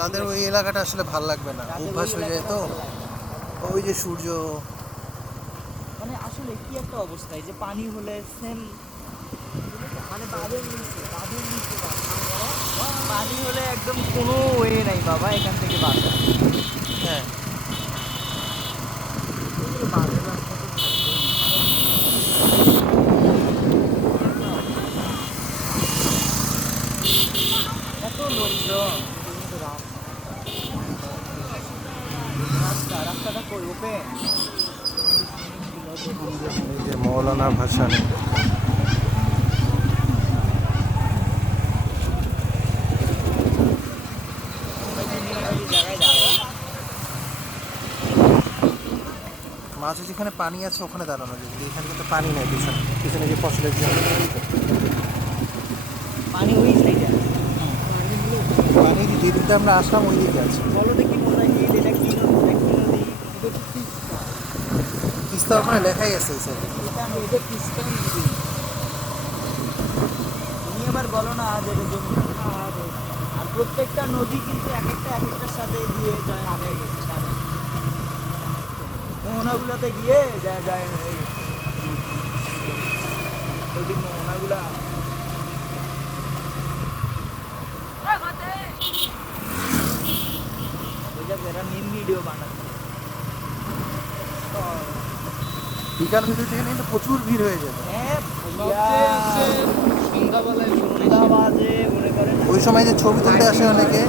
তাদের ওই এলাকাটা আসলে ভাল লাগবে না, অভ্যাস হয়ে যায় তো। ওই যে সূর্য, মানে আসলে কি একটা অবস্থা, এই যে পানি হলে সেম মানে পানি হলে একদম কোনো ওয়ে নাই বাবা এখান থেকে বাঁচা। হ্যাঁ বাঁধের রাস্তা তো থাকবেই। এত লোকজন কিন্তু রাস্তাটা কই ওপেন? এই যে মৌলানা ভাসানী। মাঝে যেখানে পানি আছে ওখানে দাঁড়ানো যায়, এখানে কিন্তু পানি নেই। পিছনে পিছনে যে ফসলের জন্য পানি ওই সাইডে। পানি যেদিকে আমরা আসলাম ওই দিকে আছে। বলো দেখি মোজাহিদ, এটা কি নদী? এটা কি নদী? তিস্তা ওখানে লেখাই আছে এই সাইডে। এটা তিস্তা নদী। তুমি এবার বলো না যে এটা যমুনা। আর প্রত্যেকটা নদী কিন্তু এক একটার সাথে দিয়ে যায় আগে গেছে জানেন। মোহনাগুলোতে গিয়ে যায় যায় ওই মোহনাগুলা ওই যে এরা মিম ভিডিও বানাচ্ছে। বিকাল ভিডিও থেকে কিন্তু প্রচুর ভিড় হয়ে যাবে। হ্যাঁ সন্ধ্যা বাজে মনে করেন ওই সময় যে ছবি তুলতে আসে অনেকে,